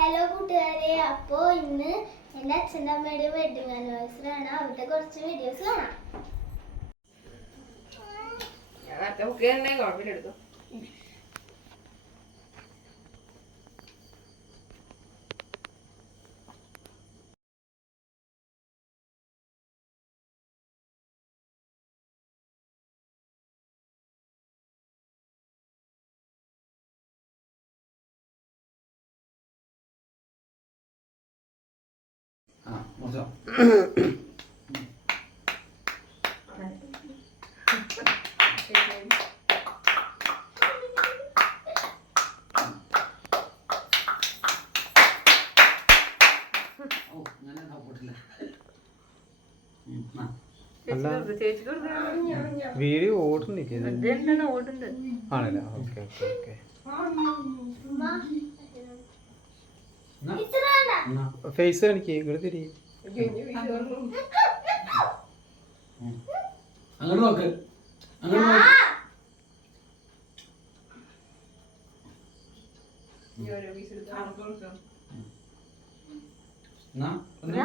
Hello കൂട്ടുകാരെ, അപ്പോൾ ഇന്ന് എൻ്റെ അച്ഛൻ്റെ അമ്മയുടെ വെഡിങ് ആനിവേഴ്സറി ആണ്. അവരുടെ കുറച്ച് വീഡിയോസ് കാണാം. വീഡിയോ ഓടുന്നില്ല ആണല്ലേ? Okay okay okay. ഫേസ് കാണിക്കേ, ഇവിടെ തിരി. അങ്ങോട്ട് നോക്ക്, അങ്ങോട്ട്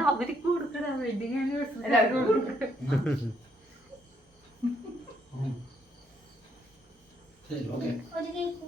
അവർക്ക് കൊടുക്കണ വെഡിങ് ആനിവേഴ്സറി ശരി, ഓക്കെ. ഒരു കേക്ക്.